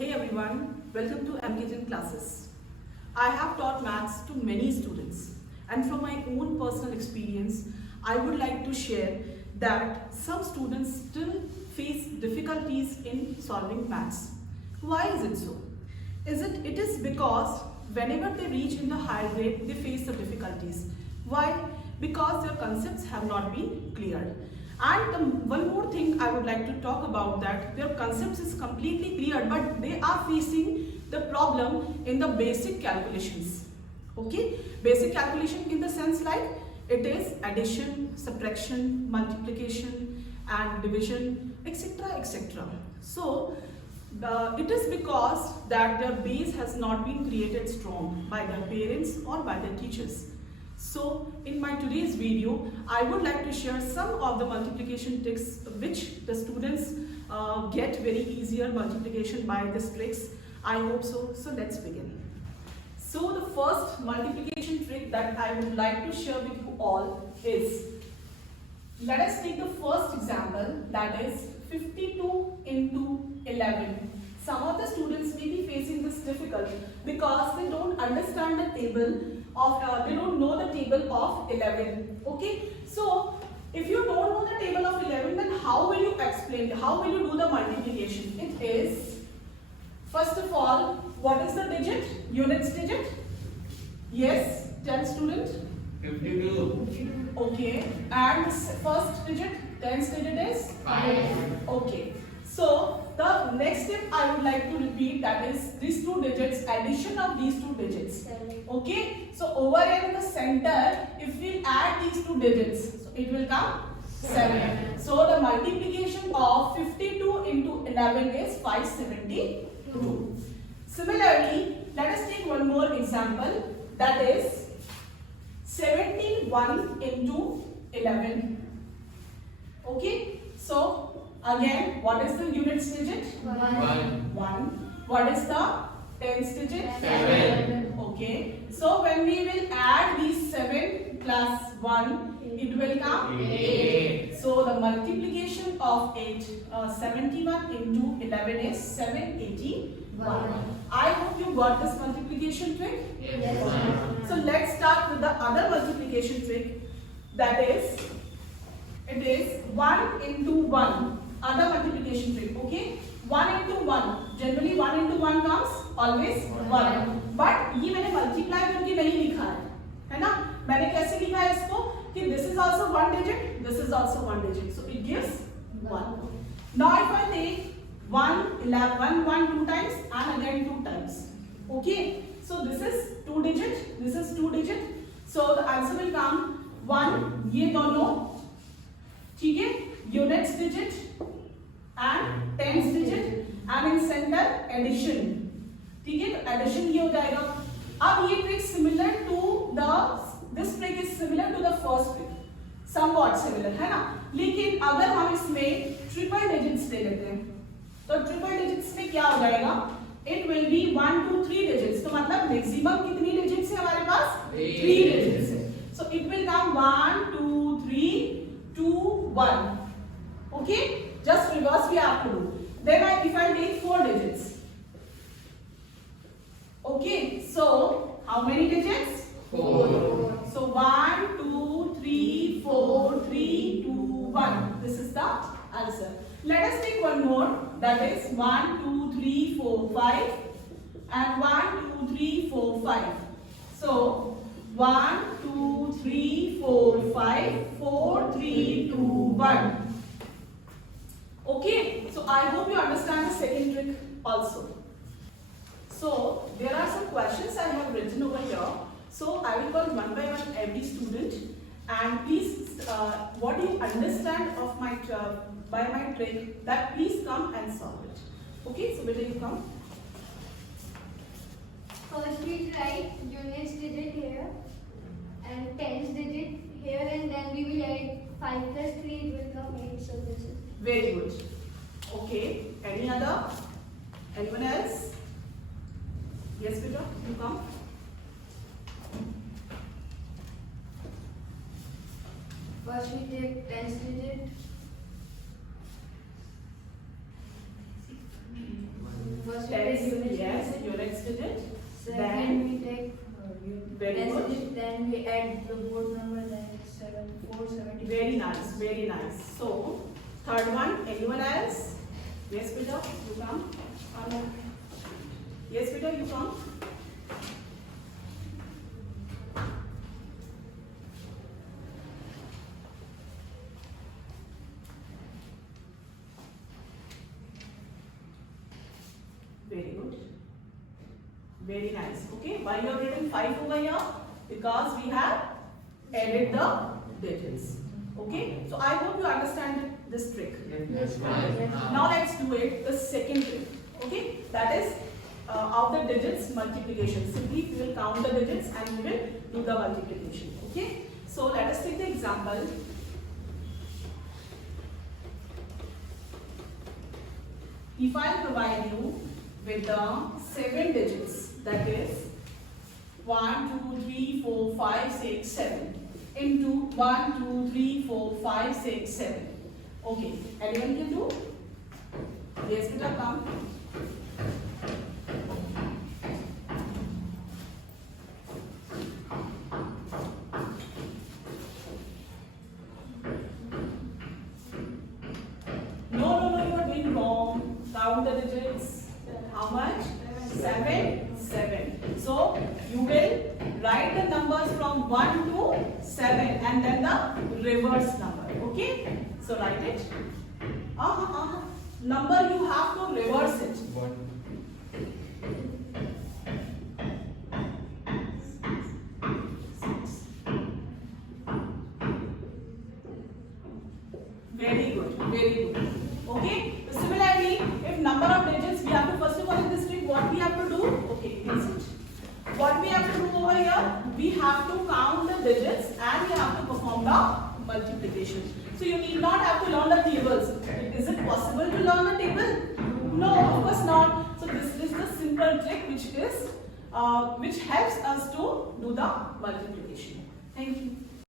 Hey everyone, welcome to M.K.JAIN classes. I have taught maths to many students, and from my own personal experience, I would like to share that some students still face difficulties in solving maths. Why is it so? It is because whenever they reach in the higher grade, they face the difficulties. Why? Because their concepts have not been cleared. And one more thing I would like to talk about, that their concepts is completely clear, but they are facing the problem in the basic calculations. Okay, basic calculation in the sense like it is addition, subtraction, multiplication and division, etc, etc. So it is because that their base has not been created strong by their parents or by their teachers. So in my today's video, I would like to share some of the multiplication tricks which the students get very easier multiplication by these tricks. I hope so. So let's begin. So the first multiplication trick that I would like to share with you all is, let us take the first example, that is 52 into 11. Some of the students may be facing this difficulty because they don't understand the table of, they don't know the table of 11. Okay, so if you don't know the table of 11, then how will you explain, how will you do the multiplication? It is, first of all, what is the digit? Units digit? Yes, tell student. 52. Okay, and first digit, tens digit is? 5. Okay, so the next step I would like to repeat, that is these two digits, addition of these two digits. Okay, so over here in the center, if we add these two digits, so it will come 7. So the multiplication of 52 into 11 is 572. Similarly, let us take one more example, that is 71 into 11. Okay, so again, what is the units digit? 1. What is the tens digit? 7. Okay, so when we will add these 7 plus 1, it will come 8. So the multiplication of 71 into 11 is 781. I hope you got this multiplication trick. Yes. So let's start with the other multiplication trick, that is, it is 1 into 1. Other multiplication trick, okay? 1 into 1. Generally 1 into 1 comes always 1. But ये मैंने multiply करके नहीं लिखा है ना? मैंने कैसे लिखा है इसको? कि this is also one digit, this is also one digit. So it gives 1. Now if I take 1, 11, 1, 2 times and again 2 times. Okay? So this is 2 digit, this is 2 digit. So the answer will come 1, ये दोनों, ठीक है? Units digit and tens digit, and in center addition. ठीक है, तो addition ये हो जाएगा. अब ये trick similar to this trick is similar to the first trick, somewhat similar है ना. लेकिन अगर हम इसमें triple digits ले लेते हैं, तो triple digits में क्या हो जाएगा? It will be 1, 2, 3 digits. तो मतलब maximum कितनी digits है हमारे पास? 3 digits है. So it will come 1, 2, 3, 2, 1. Okay, just reverse we have to do. Then if I take 4 digits. Okay, so how many digits? 4. So 1, 2, 3, 4, 3, 2, 1. This is the answer. Let us take one more. That is 1, 2, 3, 4, 5. And 1, 2, 3, 4, 5. So 1, 2, 3, 4, 5, 4, 3, 2, 1. Okay, so I hope you understand the second trick also. So there are some questions I have written over here. So I will call one by one every student, and please, what you understand of my by my trick, that please come and solve it. Okay, so better you come. First we write units digit here and tens digit here, and then we will add 5 plus 3, it will come 8. So this is Very good. Okay, any other? Anyone else? Yes, Peter, you come. first we take tens digit. First we Tens Very Yes, good. then we add the board number, then it's 470. Very nice, very nice. So, third one, anyone else? Yes, Peter, you come. Yes, Peter, you come. Very good. Very nice. Okay, why you have written 5 over here? Because we have added the digits. Okay, so I hope you understand this trick. Yes, Now let's do it the second trick. Okay, that is of the digits multiplication. Simply we will count the digits and we will do the multiplication. Okay, so let us take the example. If I provide you with the 7 digits, that is 1, 2, 3, 4, 5, 6, 7 into 1, 2, 3, 4, 5, 6, 7. Okay, anyone can do? Yes, Peter, come. No, you are doing wrong. Count the digits. How much? 7, 7. So, you will write the numbers from 1 to 7 and then the reverse number. Okay? So, write it. Number you have to reverse it. Very good, very good. Okay, so similarly, if number of digits, we have to first of all in this trick, what we have to do? Okay, you can sit. What we have to do over here? We have to count the digits and we have to perform the multiplication. So you need not have to learn the tables. Is it possible to learn the table? No, of course not. So this is the simple trick which helps us to do the multiplication. Thank you.